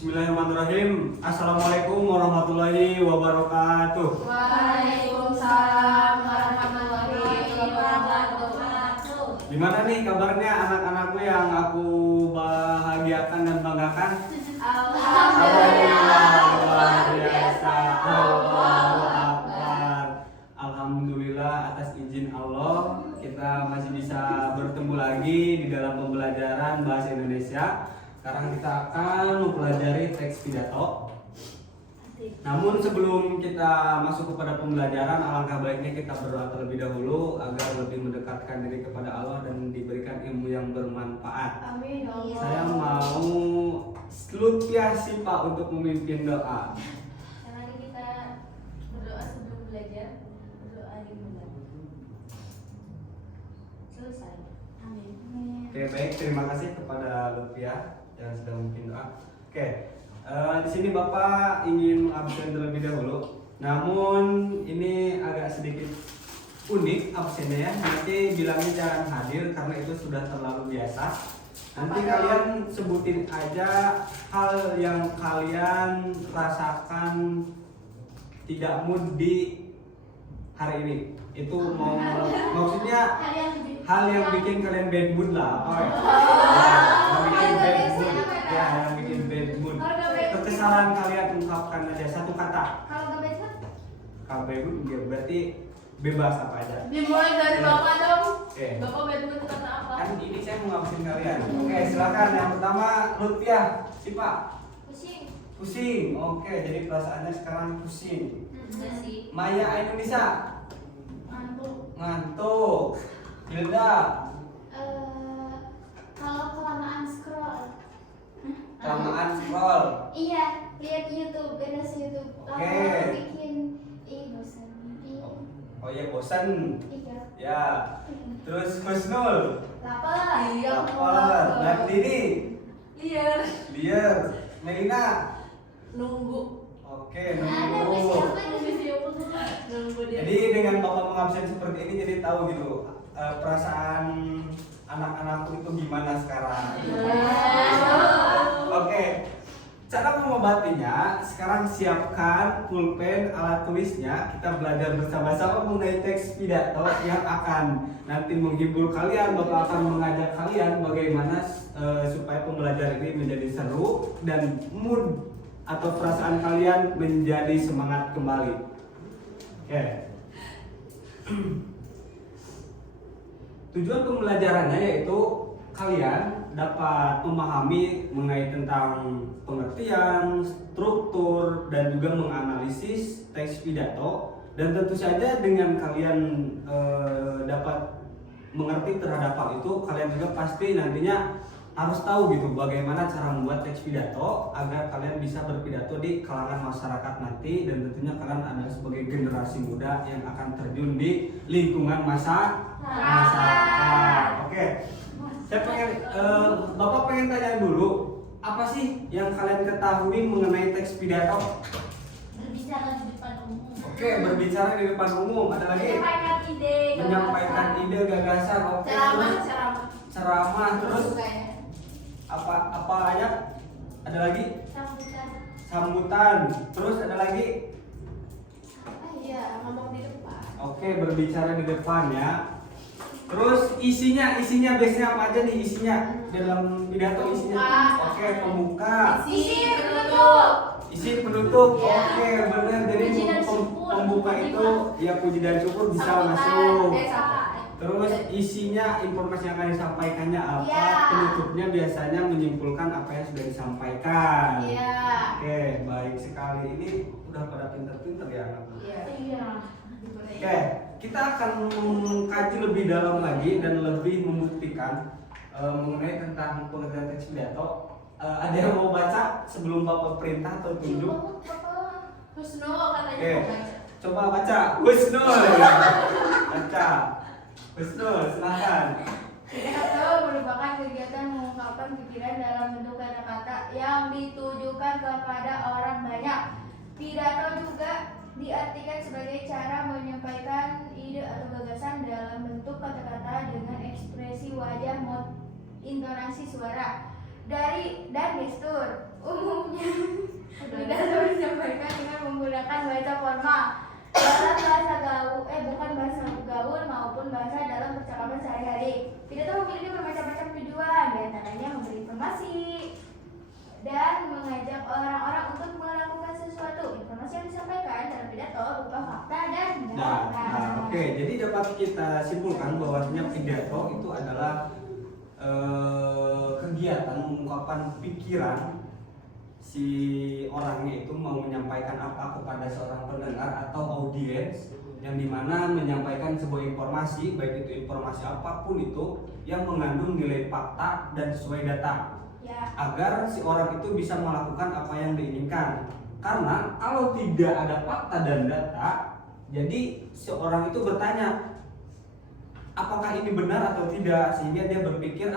Bismillahirrahmanirrahim. Assalamualaikum warahmatullahi wabarakatuh. Waalaikumsalam warahmatullahi wabarakatuh. Gimana nih kabarnya anak-anakku yang aku bahagiakan dan banggakan? Alhamdulillah luar biasa. Allahu Akbar. Alhamdulillah atas izin Allah kita masih bisa bertemu lagi di dalam pembelajaran bahasa Indonesia. Sekarang kita akan mempelajari teks pidato. Namun sebelum kita masuk kepada pembelajaran, alangkah baiknya kita berdoa terlebih dahulu agar lebih mendekatkan diri kepada Allah dan diberikan ilmu yang bermanfaat. Amin ya Allah. Saya mau Lutfiah Pak untuk memimpin doa. Mari kita berdoa sebelum belajar. Berdoa dimulai. Selesai. Amin. Oke, baik, terima kasih kepada Lutfiah yang sudah memimpin doa. Oke, di sini Bapak ingin absen terlebih dahulu. Namun ini agak sedikit unik absennya ya. Nanti bilangnya jangan hadir karena itu sudah terlalu biasa. Nanti kalian sebutin aja hal yang kalian rasakan tidak mood di hari ini. Itu mau maksudnya hal yang bikin kalian bad mood lah. Oh, ya. Yang bikin bad mood. Ya, yang bikin bad mood. Kekesalan kalian ungkapkan aja satu kata. Kalau nggak baca? Kalau bad mood ya berarti bebas apa aja. Dimulai dari Bapak dong. Oke. Bapak badminton kata apa? Kan ini saya mau ngabisin kalian. Oke, silakan. Yang pertama Lutfiah, Pak. Pusing. Pusing. Oke, jadi perasaannya sekarang pusing. Enggak sih. Maya Indonesia. Ngantuk. Ngantuk. Hilda. Kalau kelamaan scroll. Kelamaan scroll. Iya, lihat YouTube, beres YouTube. Oke. Lama bikin bosan. Oh ya bosan. Iya. Ya. Terus Husnul. Lapar. Lapar. Nandini. Liar. Liar. Melina. Nunggu. Oke, Ada nunggu. Nunggu dia. Jadi dengan Bapak mengabsen seperti ini jadi tahu gitu perasaan anak-anakku itu gimana sekarang. Oke. Cara mengobatinya, sekarang siapkan pulpen, alat tulisnya. Kita belajar bersama-sama mengenai teks pidato yang akan nanti menghibur kalian. Bapak akan mengajak kalian bagaimana supaya pembelajaran ini menjadi seru dan mood atau perasaan kalian menjadi semangat kembali. Oke. Tujuan pembelajarannya yaitu kalian dapat memahami mengenai tentang pengertian, struktur, dan juga menganalisis teks pidato. Dan tentu saja dengan kalian dapat mengerti terhadap hal itu, kalian juga pasti nantinya harus tahu gitu bagaimana cara membuat teks pidato agar kalian bisa berpidato di kalangan masyarakat nanti, dan tentunya kalian adalah sebagai generasi muda yang akan terjun di lingkungan masyarakat. Oke. Saya pengen, Bapak pengen tanya dulu, apa sih yang kalian ketahui mengenai teks pidato? Berbicara di depan umum. Oke, berbicara di depan umum. Ada lagi? Menyampaikan ide. Menyampaikan ide, gagasan. Oke. Ceramah. Ceramah. Terus apa ayat? Ada lagi? Sambutan. Terus ada lagi? Iya, ngomong di depan. Oke, berbicara di depan ya. Terus isinya biasanya apa aja nih isinya dalam pidato isinya? Oke, pembuka. Isi penutup. Isi penutup. Ya. Oke, benar. Jadi Puji dan syukur. pembuka itu ya puji dan syukur bisa masuk. Terus isinya informasi yang akan disampaikannya apa? Ya. Penutupnya biasanya menyimpulkan apa yang sudah disampaikan. Iya. Oke, baik sekali. Ini udah pada pinter-pinter ya anak-anak. Iya. Oke, kita akan mengkaji lebih dalam lagi dan lebih membuktikan mengenai tentang pengertian teks pidato. Ada yang mau baca sebelum Bapak perintah atau tunjuk? Husnul katanya Oke, mau baca. coba baca. Husnul. Baca. Husnul, silakan. Pidato merupakan kegiatan mengungkapkan pikiran dalam bentuk kata-kata yang ditujukan kepada orang banyak. Pidato juga diartikan sebagai cara menyampaikan ide atau gagasan dalam bentuk kata-kata dengan ekspresi wajah, intonasi suara. dan gestur. Umumnya pidato disampaikan dengan menggunakan bahasa formal dalam bahasa gaul, bukan bahasa gaul maupun bahasa dalam percakapan sehari-hari. Pidato memiliki bermacam-macam tujuan, diantaranya memberi informasi dan mengajak orang-orang untuk melakukan sesuatu. Informasi yang disampaikan dalam pidato berupa fakta dan data. Oke, jadi dapat kita simpulkan bahwasanya pidato itu adalah kegiatan mengungkapkan pikiran si orangnya itu mau menyampaikan apa kepada seorang pendengar atau audiens, yang dimana menyampaikan sebuah informasi, baik itu informasi apapun itu yang mengandung nilai fakta dan sesuai data, agar si orang itu bisa melakukan apa yang diinginkan. Karena kalau tidak ada fakta dan data, jadi seorang itu bertanya apakah ini benar atau tidak, sehingga dia berpikir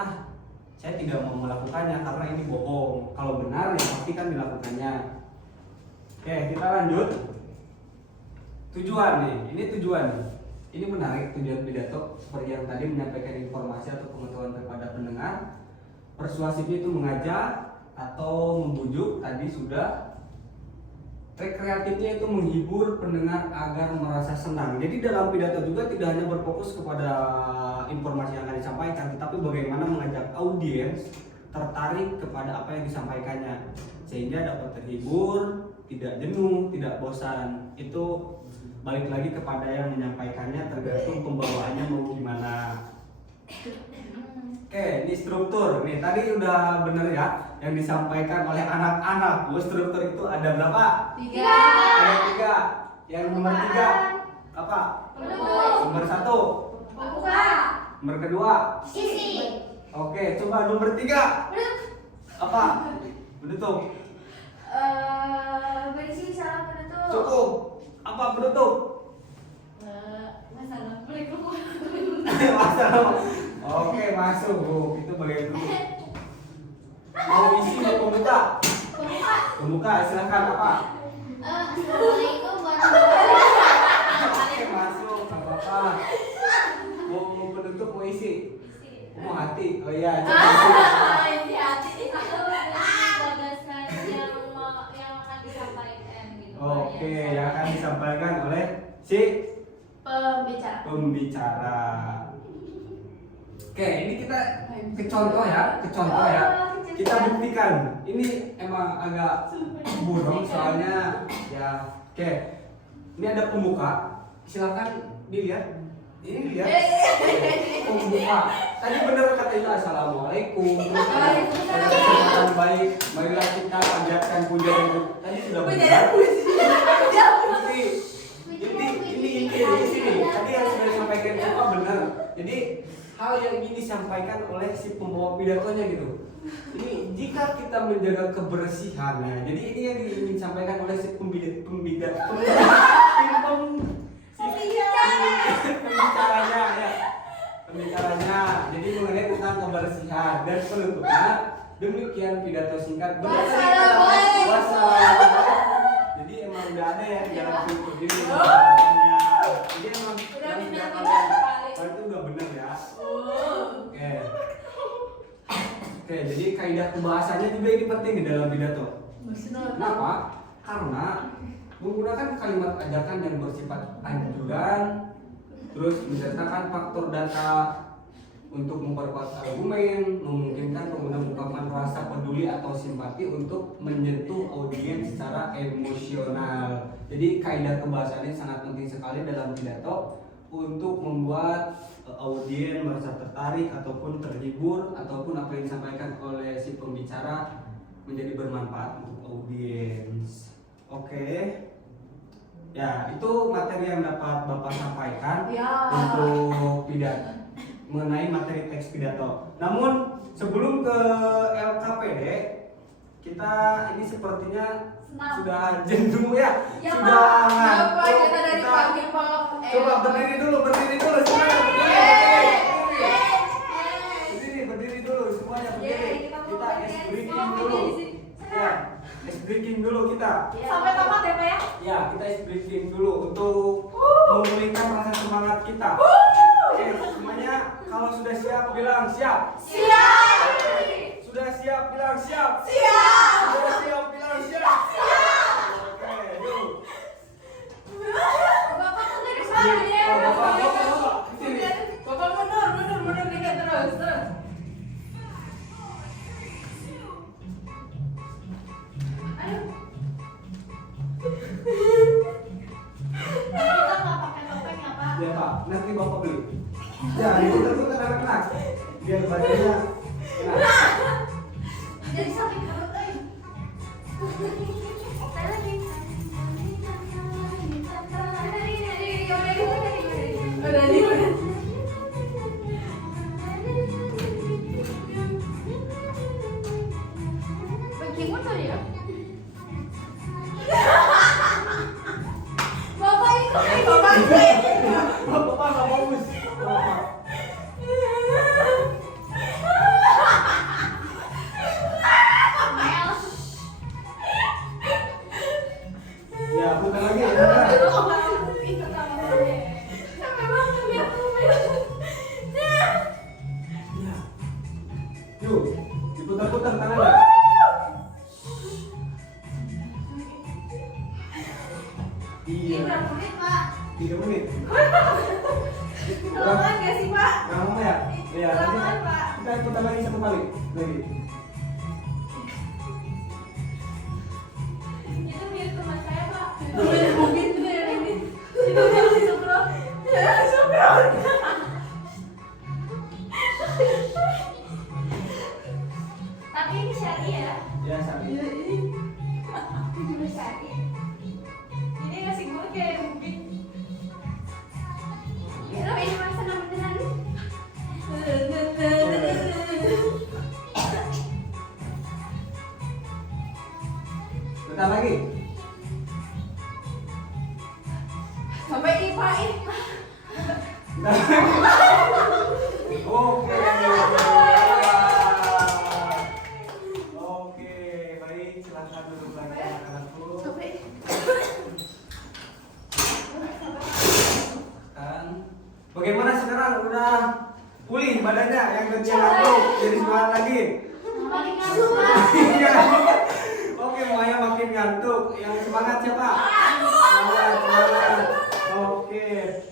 saya tidak mau melakukannya karena ini bohong. Kalau benar ya pasti kan dilakukannya. Oke, kita lanjut. Tujuan nih, ini tujuan nih. Ini menarik, tujuan pidato seperti yang tadi, menyampaikan informasi atau pengetahuan kepada pendengar. Persuasifnya itu mengajak atau membujuk, tadi sudah. Rekreatifnya itu menghibur pendengar agar merasa senang. Jadi dalam pidato juga tidak hanya berfokus kepada informasi yang akan disampaikan, tetapi bagaimana mengajak audiens tertarik kepada apa yang disampaikannya, sehingga dapat terhibur, tidak jenuh, tidak bosan. Itu balik lagi kepada yang menyampaikannya, tergantung pembawaannya mau gimana. Oke, ini struktur. Nih tadi udah bener ya yang disampaikan oleh anak-anak. Struktur itu ada berapa? 3. Ada 3. Yang nomor 3 apa? Nomor 1. Buka. Nomor kedua. Isi. Oke, coba nomor 3. Apa? Menutup. Berisi salam penutup. Cukup. Apa penutup? Masalah berikut. Masalah. Oke, masuk Bu. Itu bagian penutup. Mau isi mau pembuka? Pembuka, silakan apa? Assalamualaikum warahmatullahi wabarakatuh. Oke, masuk, nggak apa-apa. Mau penutup, mau isi? Mau hati? Oh iya, coba isi. Ini hati nih. Gagasan yang akan disampaikan gitu. Oke, yang akan disampaikan oleh si pembicara. Oke, ini kita ke contoh ya. Kita buktikan. Ini emang agak burung soalnya ya. Oke, ini ada pembuka. Silakan dilihat. Ini lihat. Pembuka. Tadi benar kata itu assalamualaikum. Kesempatan baik. Marilah kita panjatkan puja dan tadi sudah benar. Ini di sini. Tadi yang sudah disampaikan itu benar. Jadi hal yang ingin disampaikan oleh si pembawa pidatonya gitu. Ini jika kita menjaga kebersihan, nah, jadi ini yang ingin disampaikan oleh si pembicaranya ya. Pembicaranya. Jadi mengenai tentang kebersihan dan penutupnya. Demikian pidato singkat. Wassalamualaikum. Jadi emang udah ada ya di dalam buku ini. Jadi emang itu udah bener ya. Oke, jadi kaidah pembahasannya juga ini penting di dalam pidato. Kenapa? Karena menggunakan kalimat ajakan yang bersifat anjuran, terus menceritakan faktor data untuk memperkuat argumen, memungkinkan pengguna mengungkapkan rasa peduli atau simpati untuk menyentuh audiens secara emosional. Jadi kaidah pembahasan ini sangat penting sekali dalam pidato untuk membuat audiens merasa tertarik ataupun terhibur, ataupun apa yang disampaikan oleh si pembicara menjadi bermanfaat untuk audiens. Oke. Ya, itu materi yang dapat Bapak sampaikan untuk pidato, mengenai materi teks pidato. Namun sebelum ke LKPD, kita ini sepertinya sudah jenuh ya. Sudah ngantuk. Coba berdiri dulu semuanya. Berdiri dulu semuanya, berdiri. Kita ice breaking dulu. Ya, ice breaking dulu kita. Sampai tamat ya Pak ya? Ya, kita ice breaking dulu untuk memulihkan rasa semangat kita. Oke, semuanya Kalau sudah siap bilang siap. Siap. Sudah siap bilang siap. Siap. Sudah siap bilang siap. Oke, yuk. Bapak tuh dari sana ya. Oh, bapak. Di sini. Bapak mundur dikit terus. Aduh. Kita nggak pakai topeng ya Pak? Ya Pak, nanti bapak beli. Ya, diputar-putar anak-anak. Biar badannya enak. Jadi sakit perut aja. Saya lagi. Udah di mana? Bagaimana tadi ya? Bapak ikut. Bapak Bapak nggak bagus. Bapak. Ya, putar lagi. Ya. Yuk, diputar-putar tangannya. Iya, Berapa menit, Pak? 3 menit. Kelamaan gak sih Pak? Gak lama ya? Iya, nanti Kelamaan Pak. kita putar lagi satu kali. Lagi. Itu mirip teman saya Pak. Mungkin itu yang ini. Itu yang si Supro. Ya Supro. Tapi ini syari ya? Ya, sampai. Ini juga syari. Ini ngasih gue kayak mungkin. Kira ini masa enam beneran? Putar lagi. Sampai ipain. Oke. Oke, baik. Silakan duduk lagi anak-anakku. Kan, bagaimana sekarang? Udah pulih badannya yang kerja lagi, jadi semangat lagi. Makin ngantuk, Pak. Iya. Oke, Maya makin ngantuk. Yang semangat siapa? Semangat. Oke,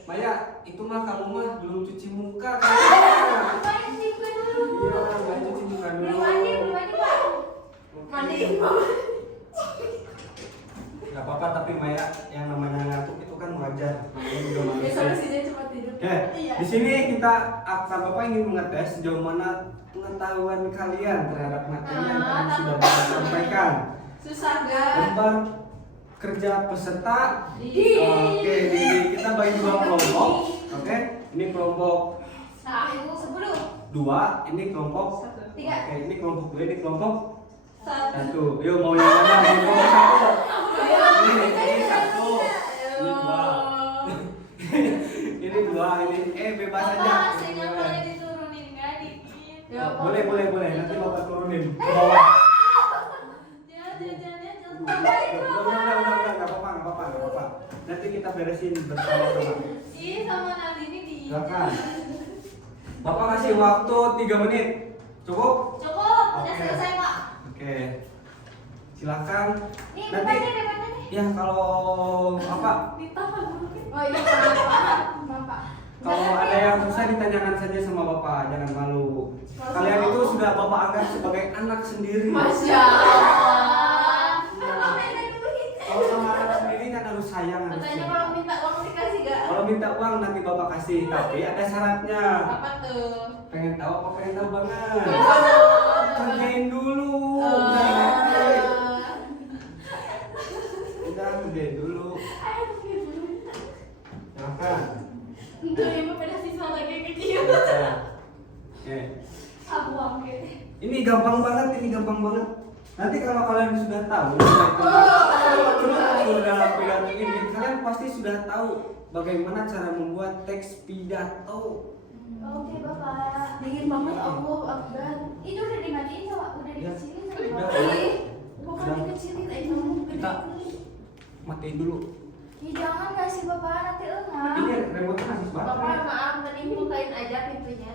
Maya, itu mah kamu mah belum cuci muka kan? Bapak cuci muka dulu. Iya, Maya cuci muka dulu. Belum mandi, Pak. Oke. Mandiin Mama. Gak apa-apa, tapi Maya yang namanya ngantuk itu kan wajar. Namanya juga Ya manusia. solusinya cuma tidur. Oke, di sini kita akan Bapak ingin mengetes sejauh mana pengetahuan kalian terhadap materi yang tadi sudah Bapak sampaikan. Susah gak? Gambar kerja peserta. Di. Oke, kita bagi dua kelompok. Oke, ini kelompok Satu, 10. 2, ini kelompok Satu. 3. Oke, ini kelompok 2, ini kelompok Satu. 1. Yuk, mau yang mana? Ini kelompok 1. Ini 1. Ini 2. Ini 2, ini bebas aja. Bapak hasilnya boleh diturunin nggak dikit? Ya, Boleh. Nanti Bapak turunin ke bawah. Jajannya Udah, nggak apa-apa. Nanti kita beresin bersama-sama. Ih sama Nadine di. Silakan. Bapak kasih waktu 3 menit. Cukup? Cukup, udah Oke. selesai Pak. Oke. Silakan. Nih, Nanti depannya nih. ya kalau apa? Ditahan mungkin. Oh iya, Bapak. Kalau ada yang susah ditanyakan saja sama Bapak, jangan malu. Kalian itu sudah Bapak anggap sebagai anak sendiri. Masya Allah. Kalau sama anak sendiri kan harus sayang, harus Katanya cinta. kalau minta uang dikasih gak? Kalau minta uang nanti Bapak kasih, tapi ada syaratnya. Apa tuh? Pengen tahu apa pengen tahu banget? Oh. Kerjain dulu. Udah kerjain dulu. Silakan. Itu ibu pada siswa lagi kecil. Oke. Aku uang Ini gampang banget. Nanti kalau kalian sudah tahu, struktur dalam pidato ini, kalian pasti sudah tahu bagaimana cara membuat teks pidato. Oke, Bapak. Dingin banget Allah Akbar. Itu udah dimatiin sama udah Ya. dikecilin sama Udah. Bapak. Ih, bukan Udah. dikecilin aja ngomong gede. Kita matiin dulu. Ya jangan kasih Bapak nanti lengah. Ini remote masih Bapak baterai. maaf tadi dibukain aja pintunya.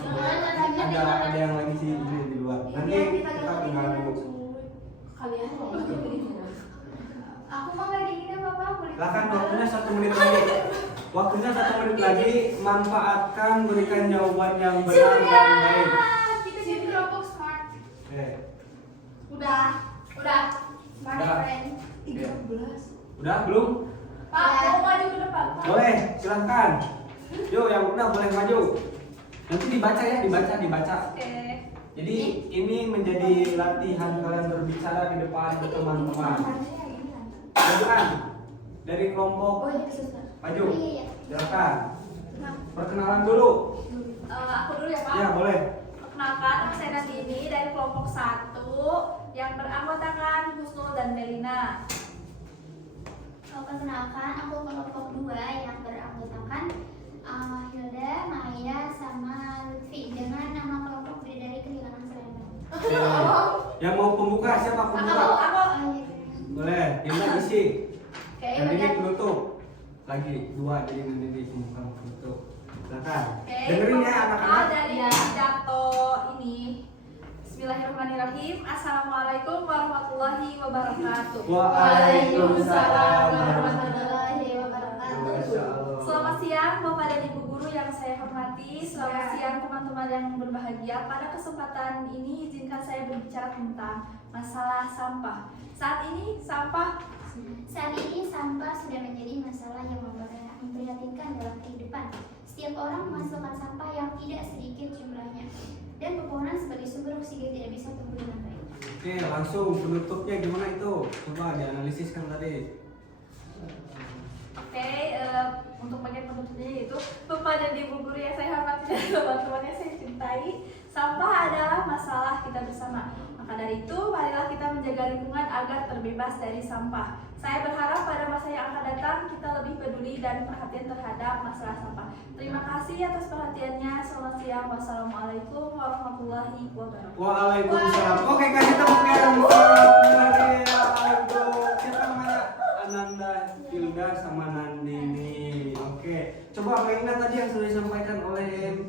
Ada yang lagi sih di luar. Nanti Iya, kita mengganggu. Kalian mau Aku mah nggak dingin Bapak. Silakan waktunya 1 menit lagi. Waktunya 1 menit lagi. Manfaatkan, berikan jawaban yang benar dan baik. Kita jadi kelompok smart. Oke. Udah. Smart Udah. friend. 13. Udah belum? Pak, mau maju ke depan. Pak. Boleh, silahkan. Yuk, yang udah boleh maju. Nanti dibaca ya, dibaca. Oke. Jadi ini menjadi latihan kalian berbicara di depan teman-teman. Silakan. Dari kelompok Oh, ini susah. maju. Iya. Silakan. Perkenalan dulu. Aku dulu ya Pak. Ya, boleh. Perkenalkan, nama saya Nandini dari kelompok 1 yang beranggotakan Husnul dan Melina. Perkenalkan, aku kelompok 2 yang beranggotakan Hilda, Maya, sama Lutfi dengan nama kelompok Bidadari Kehilangan Selendang. Oke. Yang mau pembuka siapa pembuka? Aku. Boleh. Yang isi. Oke, Yang ini bagian. penutup. Lagi 2 jadi nanti pembuka penutup. Silakan. Oke, Dengerin ya pertama anak-anak. dari pidato ini. Bismillahirrahmanirrahim. Assalamualaikum warahmatullahi wabarakatuh. Waalaikumsalam warahmatullahi wabarakatuh. Masya Allah. Selamat siang Bapak dan Ibu guru yang saya hormati. Selamat siang teman-teman yang berbahagia. Pada kesempatan ini izinkan saya berbicara tentang masalah sampah. Saat ini sampah sudah menjadi masalah yang memprihatinkan dalam kehidupan. Setiap orang menghasilkan sampah yang tidak sedikit jumlahnya, dan pepohonan sebagai sumber oksigen tidak bisa tumbuh dengan baik. Oke, langsung penutupnya gimana itu? Coba dianalisiskan tadi. Oke, untuk bagian penutupnya yaitu Bapak dan Ibu guru yang saya hormati dan teman-teman yang saya cintai, sampah adalah masalah kita bersama. Maka dari itu, marilah kita menjaga lingkungan agar terbebas dari sampah. Saya berharap pada masa yang akan datang kita lebih peduli dan perhatian terhadap masalah sampah. Terima kasih atas perhatiannya. Selamat siang. Wassalamualaikum warahmatullahi wabarakatuh. Waalaikumsalam. Oke, kasih tepuk tangan untuk siapa namanya? Ananda, Hilda, sama Nandini. Oke, coba Mbak Ina tadi yang sudah disampaikan oleh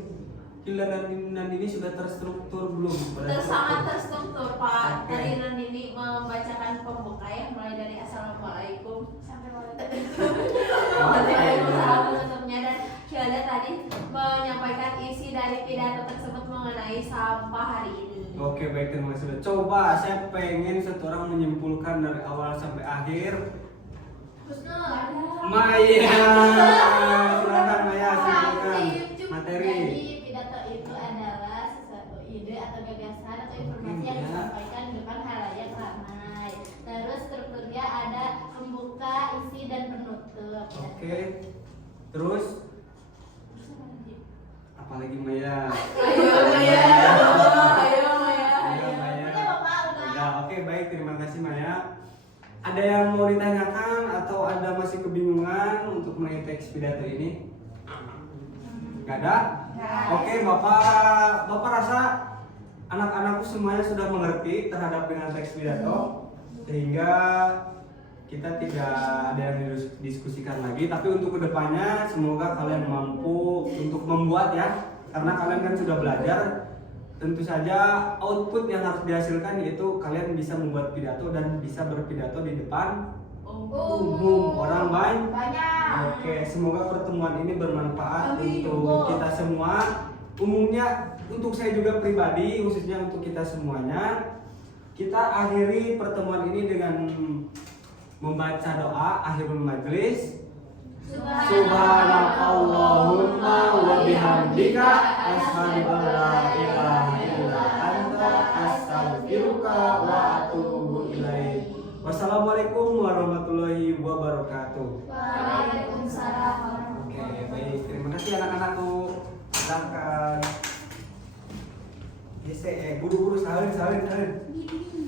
Hilda dan Nandini sudah terstruktur belum? Sangat terstruktur Pak. Oke. Tadi Nandini membacakan pembuka ya, mulai dari Assalamualaikum Sampai Waalaikumsalam penutupnya, dan Hilda tadi menyampaikan isi dari pidato tersebut mengenai sampah hari ini. Oke, baik, terima kasih. Coba saya pengen satu orang menyimpulkan dari awal sampai akhir. Maya, silakan Maya, silakan materi. Jadi pidato itu adalah sesuatu ide atau gagasan atau informasi yang disampaikan di depan halayak ramai. Terus strukturnya ada pembuka, isi, dan penutup. Oke, terus apalagi Maya? Ayo Maya. Ayo Maya. Udah Bapak, udah. Udah, oke, baik, terima kasih Maya. Ada yang mau ditanyakan atau ada masih kebingungan untuk mengenai teks pidato ini? Gak ada? Oke, Bapak rasa anak-anakku semuanya sudah mengerti terhadap dengan teks pidato, sehingga kita tidak ada yang didiskusikan lagi. Tapi untuk kedepannya semoga kalian mampu untuk membuat ya, karena kalian kan sudah belajar. Tentu saja output yang harus dihasilkan yaitu kalian bisa membuat pidato dan bisa berpidato di depan umum orang banyak. Oke, semoga pertemuan ini bermanfaat untuk kita semua. Umumnya untuk saya juga pribadi, khususnya untuk kita semuanya. Kita akhiri pertemuan ini dengan membaca doa akhirul majlis. Subhanakallahumma wa bihamdika asyhadu an la ilaha illa anta astaghfiruka wa atubu ilaik. Wassalamualaikum warahmatullahi wabarakatuh. Waalaikumsalam. Oke, baik. Terima kasih anak-anakku. Silakan. Buru-buru salin.